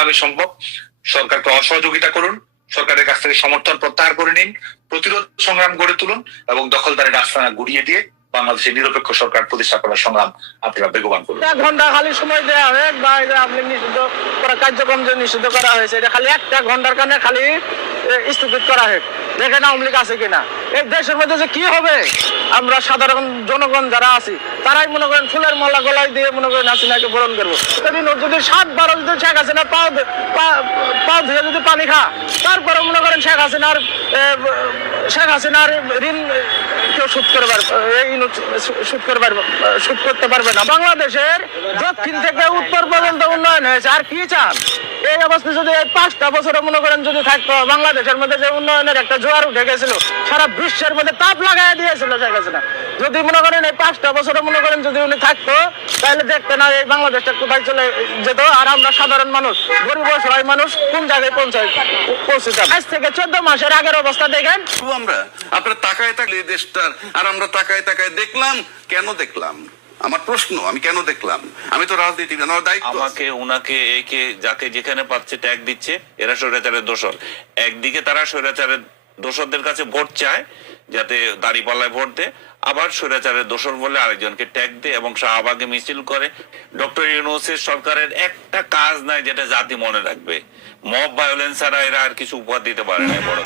যেভাবে সম্ভব সরকারকে অসহযোগিতা করুন, সরকারের কাছ থেকে সমর্থন প্রত্যাহার করে নিন, প্রতিরোধ সংগ্রাম গড়ে তুলুন এবং দখলদারি রাজধানী গুড়িয়ে দিয়ে বাংলাদেশের নিরপেক্ষ সরকার প্রতিষ্ঠা করার সংগ্রাম আপনারা বেগবান করুন। 1 ঘন্টা খালি সময় দেওয়া হয় বা আপনি নিষিদ্ধ করা কার্যক্রম যে নিষিদ্ধ করা হয়েছে এটা খালি 1 ঘন্টার কারণে খালি স্থগিত করা হয়। দেখেন আওয়ামী লীগ আছে কিনা। এই দেশের মধ্যে যে কি হবে, আমরা সাধারণ জনগণ যারা আছি তারাই মনে করেন ফুলের মালা গলায় দিয়ে মনে করেন হাসিনাকে বরণ করবো। যদি 7-12 যদি শেখ হাসিনা পা ধুয়ে যদি পানি খা, তারপরে মনে করেন শেখ হাসিনার ঋণ কেউ শোধ করতে পারবে না। বাংলাদেশের দক্ষিণ থেকে উত্তর পর্যন্ত উন্নয়ন হয়েছে, আর কি চান? এই অবস্থা যদি 5টা বছরে মনে করেন যদি থাকতো, বাংলাদেশের মধ্যে যে উন্নয়নের একটা জোয়ার উঠে গেছিল, সারা বিশ্বের মধ্যে তাপ লাগাই দিয়েছিল শেখ হাসিনা। যদি মনে করেন এই 5টা বছরে মনে করেন যদি উনি থাকতো, তাহলে দেখতে না এই বাংলাদেশটা কোথায় চলে যেত, আর আমরা সাধারণ মানুষ, গরিব অসহায় মানুষ কোন জায়গায় পৌঁছতাম। আজ থেকে 14 মাসের আগের অবস্থা দেখেন। আপনারা তাকায় থাকলে দেশটার, আর আমরা তাকায় দেখলাম। কেন দেখলাম? আমার প্রশ্ন, আমি কেন দেখলাম? আমি তো রাজনীতি, আমার দায়িত্ব। আমাকে উনাকে একে যাকে যেখানে পাচ্ছে ট্যাগ দিচ্ছে, এরা স্বৈরাচারের দোষর। একদিকে তারা স্বৈরাচারের দোষরদের কাছে ভোট চায় যাতে দাঁড়িপাল্লায় ভোট দেয়, আবার স্বৈরাচারের দোষর বলে আরেকজনকে ট্যাগ দেয় এবং শাহবাগে মিছিল করে। ডক্টর ইউনূসের সরকারের একটা কাজ নাই যেটা জাতি মনে রাখবে। মব ভায়োলেন্স ছাড়া এরা আর কিছু উপহার দিতে পারে না বড়।